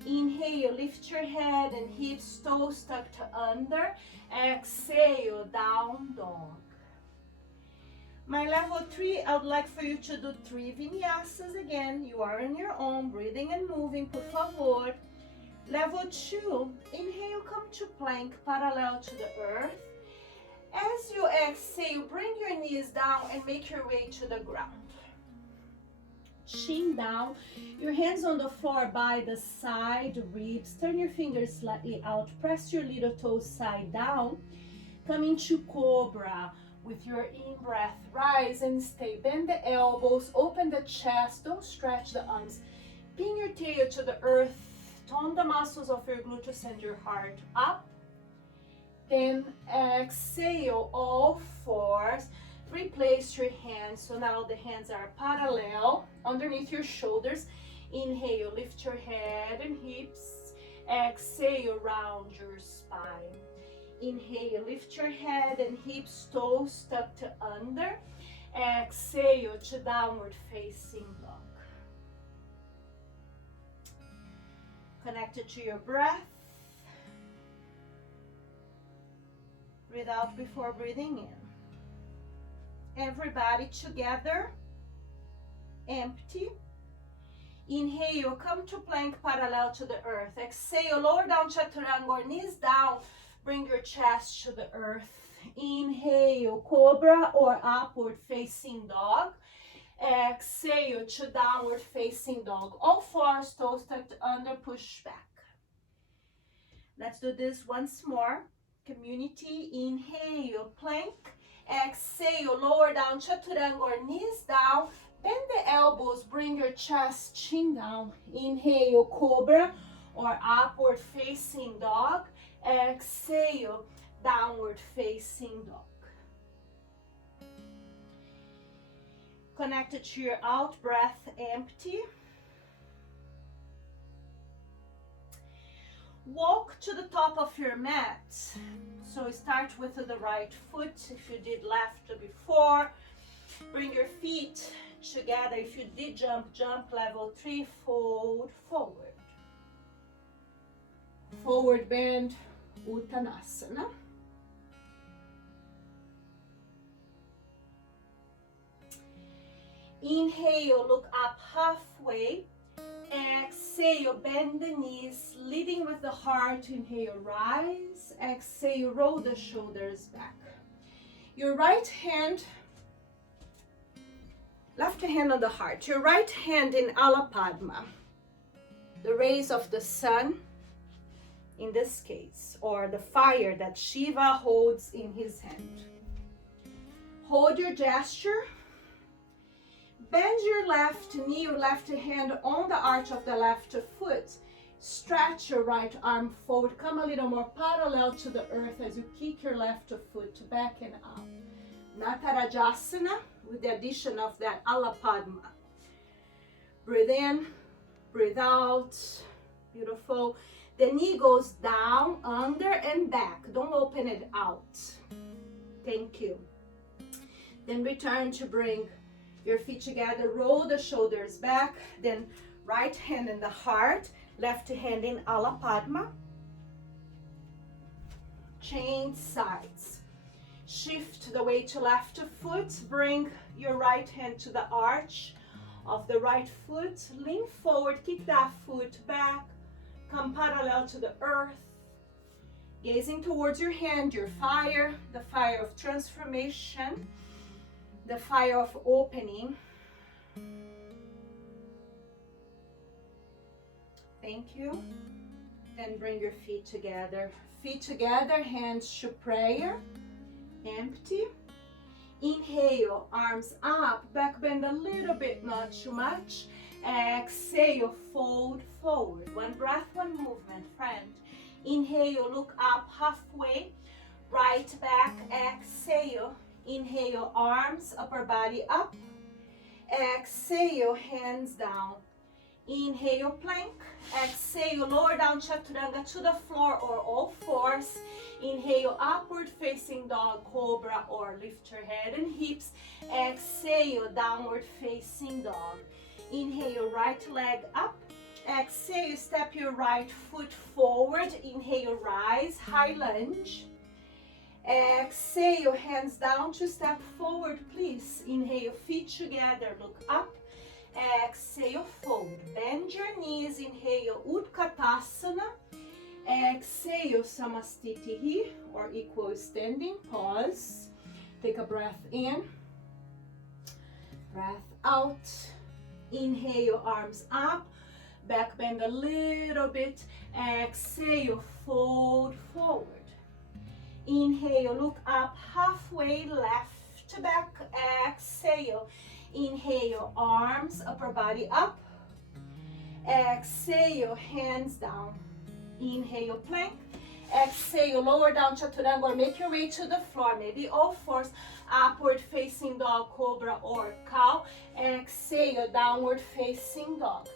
Inhale, lift your head and hips, toes tucked under. Exhale, down dog. My level 3, I would like for you to do 3 vinyasas again. You are on your own, breathing and moving, por favor. Level 2, inhale, come to plank, parallel to the earth. As you exhale, bring your knees down and make your way to the ground. Chin down, your hands on the floor by the side ribs. Turn your fingers slightly out, press your little toes side down. Come into cobra. With your in-breath, rise and stay. Bend the elbows, open the chest, don't stretch the arms. Pin your tail to the earth, tone the muscles of your glutes, send your heart up. Then exhale, all fours. Replace your hands, so now the hands are parallel underneath your shoulders. Inhale, lift your head and hips. Exhale, round your spine. Inhale, lift your head and hips, toes tucked under. Exhale to downward facing dog. Connected to your breath. Breathe out before breathing in. Everybody together. Empty. Inhale, come to plank parallel to the earth. Exhale, lower down chaturanga or knees down. Bring your chest to the earth. Inhale, cobra or upward facing dog. Exhale to downward facing dog. All fours, toes tucked under, push back. Let's do this once more. Community, inhale, plank. Exhale, lower down chaturanga or knees down. Bend the elbows, bring your chest, chin down. Inhale, cobra or upward facing dog. Exhale, downward facing dog. Connected to your out breath, empty. Walk to the top of your mat. So start with the right foot if you did left before. Bring your feet together. If you did jump, jump. Level 3, fold forward. Forward bend, Uttanasana. Inhale, look up halfway. Exhale, bend the knees, leading with the heart. Inhale, rise. Exhale, roll the shoulders back. Your right hand, left hand on the heart. Your right hand in Alapadma, the rays of the sun in this case, or the fire that Shiva holds in his hand. Hold your gesture. Bend your left knee, your left hand on the arch of the left foot. Stretch your right arm forward. Come a little more parallel to the earth as you kick your left foot back and up. Natarajasana with the addition of that Alapadma. Breathe in, breathe out. Beautiful. The knee goes down, under, and back. Don't open it out. Thank you. Then return to bring your feet together, roll the shoulders back, then right hand in the heart, left hand in Alapadma. Change sides. Shift the weight to left foot, bring your right hand to the arch of the right foot, lean forward, kick that foot back, come parallel to the earth, gazing towards your hand, your fire, the fire of transformation, the fire of opening. Thank you. Then bring your feet together. Feet together, hands to prayer. Empty. Inhale, arms up, back bend a little bit, not too much. Exhale, fold forward. One breath, one movement, friend. Inhale, look up halfway, right back, exhale. Inhale, arms, upper body up. Exhale, hands down. Inhale, plank. Exhale, lower down chaturanga to the floor or all fours. Inhale, upward facing dog, cobra, or lift your head and hips. Exhale, downward facing dog. Inhale, right leg up. Exhale, step your right foot forward. Inhale, rise, high lunge. Exhale, hands down to step forward, please. Inhale, feet together, look up. Exhale, fold. Bend your knees. Inhale, Utkatasana. Exhale, Samastitihi, or equal standing. Pause. Take a breath in. Breath out. Inhale, arms up. Back bend a little bit. Exhale, fold forward. Inhale, look up halfway, left to back. Exhale. Inhale, arms, upper body up. Exhale, hands down. Inhale, plank. Exhale, lower down chaturanga or make your way to the floor. Maybe all fours. Upward facing dog, cobra, or cow. Exhale, downward facing dog.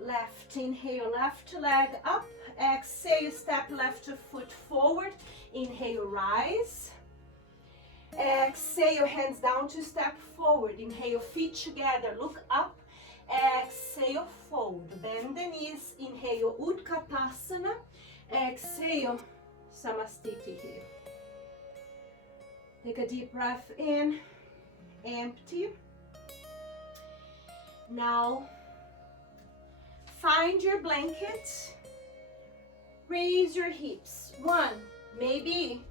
Left, inhale, left leg up. Exhale, step left foot forward. Inhale, rise. Exhale, hands down to step forward. Inhale, feet together, look up. Exhale, fold. Bend the knees. Inhale, Utkatasana. Exhale, Samastitihi. Take a deep breath in. Empty. Now, find your blanket. Raise your hips. One, maybe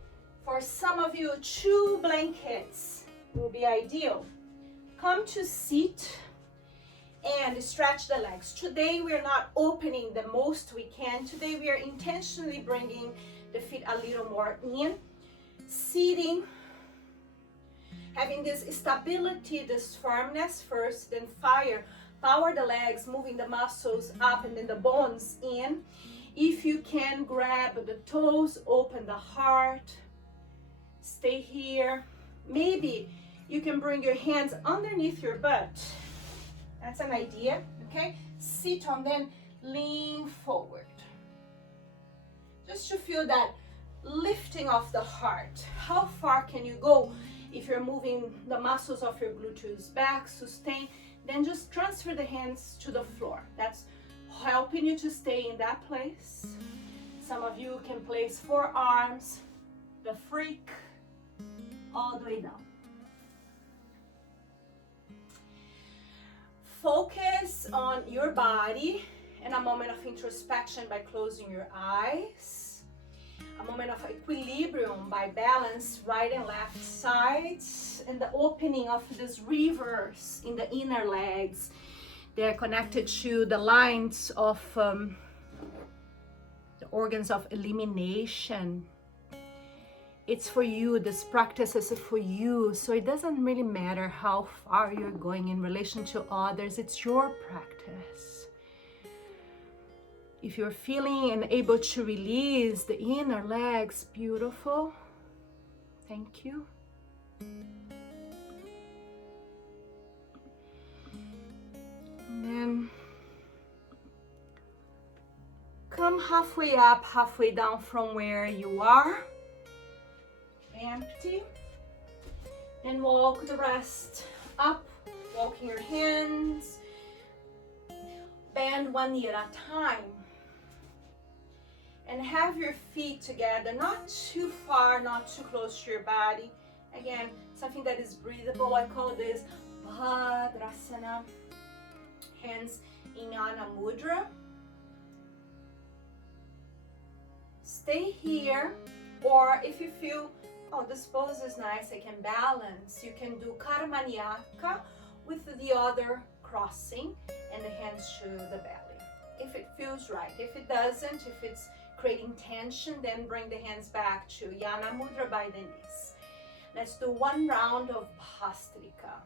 for some of you, 2 blankets will be ideal. Come to seat and stretch the legs. Today we are not opening the most we can. Today we are intentionally bringing the feet a little more in. Seating, having this stability, this firmness first, then power the legs, moving the muscles up and then the bones in. If you can, grab the toes, open the heart. Stay here. Maybe you can bring your hands underneath your butt. That's an idea, okay? Sit on, then lean forward. Just to feel that lifting of the heart. How far can you go if you're moving the muscles of your gluteus back, sustain, then just transfer the hands to the floor. That's helping you to stay in that place. Some of you can place forearms, the freak, all the way down. Focus on your body and a moment of introspection by closing your eyes. A moment of equilibrium by balance right and left sides, and the opening of these rivers in the inner legs. They're connected to the lines of the organs of elimination. It's for you. This practice is for you. So it doesn't really matter how far you're going in relation to others. It's your practice. If you're feeling and able to release the inner legs, beautiful. Thank you. And then come halfway up, halfway down from where you are. Empty. And walk the rest up, walking your hands. Bend one knee at a time. And have your feet together, not too far, not too close to your body. Again, something that is breathable. I call this Padutanasana. Hands in Yana Mudra. Stay here, or if you feel, oh, this pose is nice, I can balance, you can do Karmanyaka with the other crossing and the hands to the belly. If it feels right. If it doesn't, if it's creating tension, then bring the hands back to Yana Mudra by the knees. Let's do one round of Bhastrika.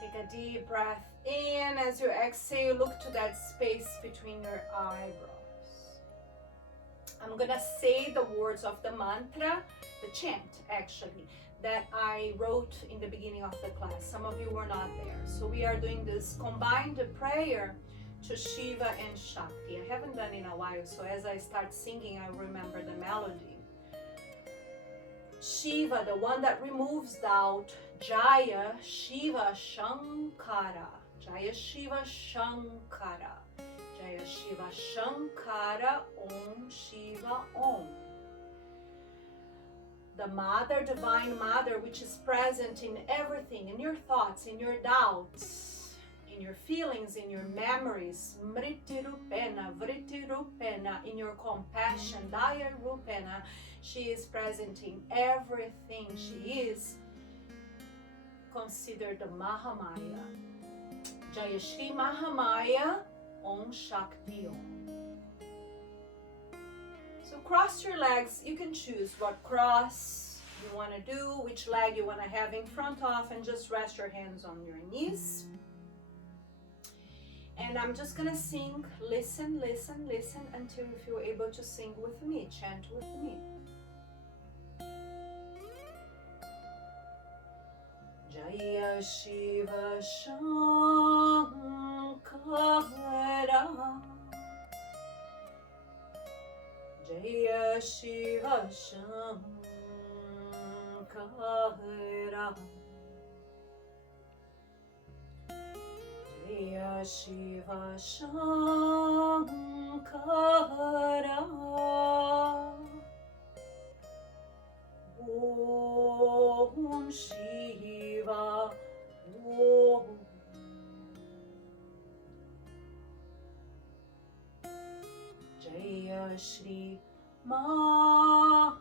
Take a deep breath in. As you exhale, look to that space between your eyebrows. I'm gonna say the words of the mantra, the chant actually, that I wrote in the beginning of the class. Some of you were not there. So we are doing this combined prayer to Shiva and Shakti. I haven't done it in a while, so as I start singing, I remember the melody. Shiva, the one that removes doubt. Jaya Shiva Shankara. Jaya Shiva Shankara. Jaya Shiva Shankara. Om Shiva Om. The Mother, Divine Mother, which is present in everything, in your thoughts, in your doubts, in your feelings, in your memories. Mriti Rupena, Vritti Rupena, in your compassion. Daya Rupena. She is present in everything. She is considered the MahaMaya. Jaya Śrī MahaMaya Om Shakti Om. So cross your legs. You can choose what cross you want to do, which leg you want to have in front of, and just rest your hands on your knees. And I'm just going to sing, listen, listen, listen until you feel able to sing with me, chant with me. Jaya Shiva Shankara. Jaya Shiva Shankara. Jaya Shiva Shankara. Om Shiva Om. Jaya Śrī MahaMaya.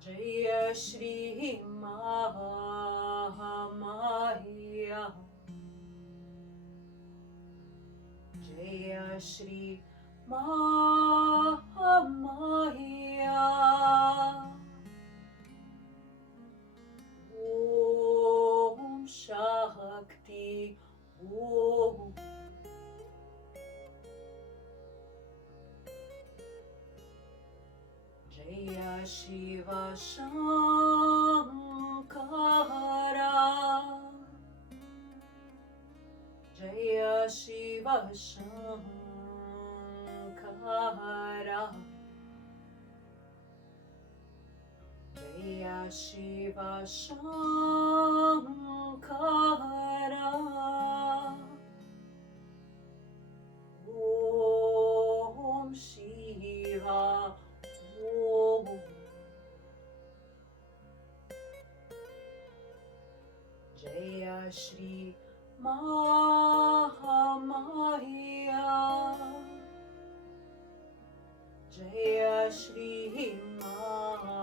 Jaya Śrī MahaMaya. Jaya Śrī MahaMaya. Om Shakti Om. Jaya Shiva Shankara. Jaya Shiva Shankara. Jaya Shiva Shankara. Om Shiva Om. Jaya Śrī MahaMaya. Jaya Śrī MahaMaya.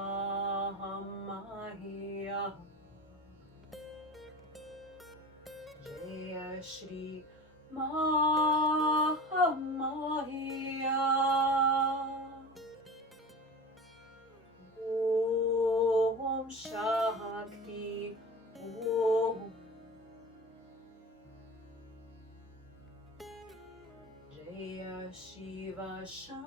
Jaya Śrī MahaMaya. Om Shakti Om. Jaya Shiva Shankara.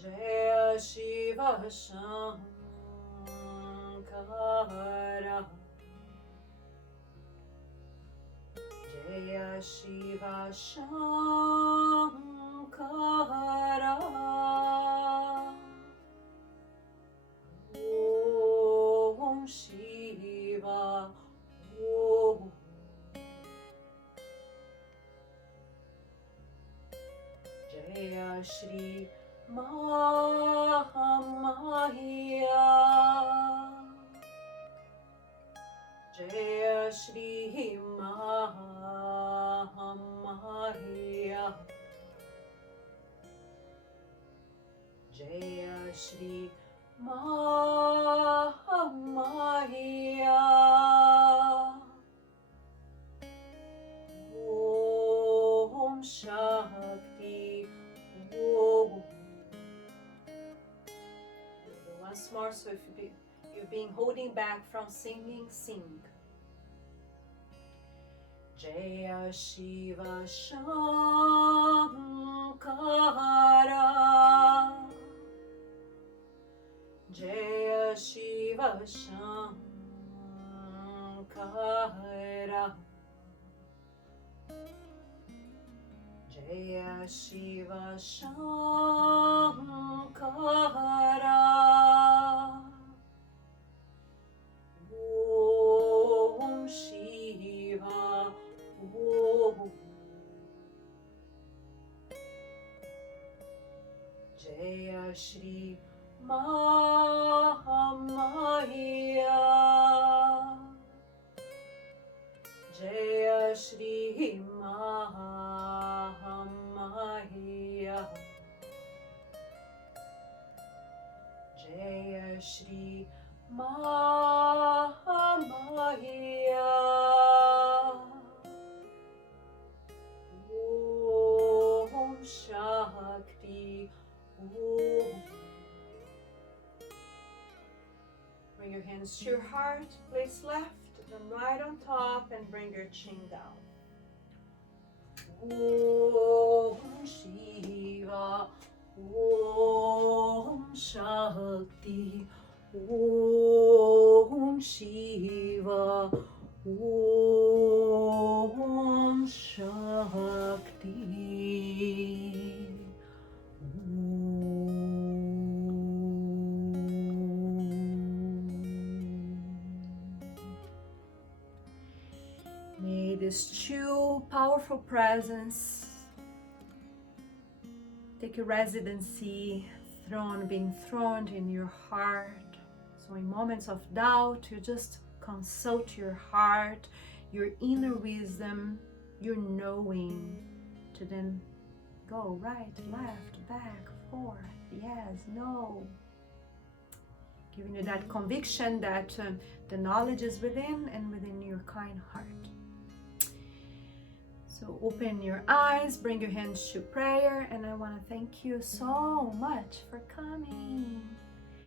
Jaya Shiva Shankara. Jaya Shiva Shankara. Om Shiva Om. Jaya Śrī MahaMaya. Śrī MahaMaya. Jaya Śrī MahaMaya. Om Shakti Om. Once more, so if you've been holding back from singing, sing. Jaya Shiva Shankara. Jaya Shiva Shankara. Jaya Shiva Shankara. Om Shiva Om. Jaya Śrī MahaMaya. Jaya Śrī MahaMaya. Jaya Śrī MahaMaya. Om Shakti Om. Bring your hands to your heart, place left and right on top, and bring your chin down. Om Shiva Om Shakti Om Shiva Om Shakti May this true, powerful presence take a residency, being throned in your heart. So in moments of doubt, you just consult your heart, your inner wisdom, your knowing, to then go right, left, back, forth, yes, no. Giving you that conviction that the knowledge is within and within your kind heart. So open your eyes, bring your hands to prayer, and I want to thank you so much for coming.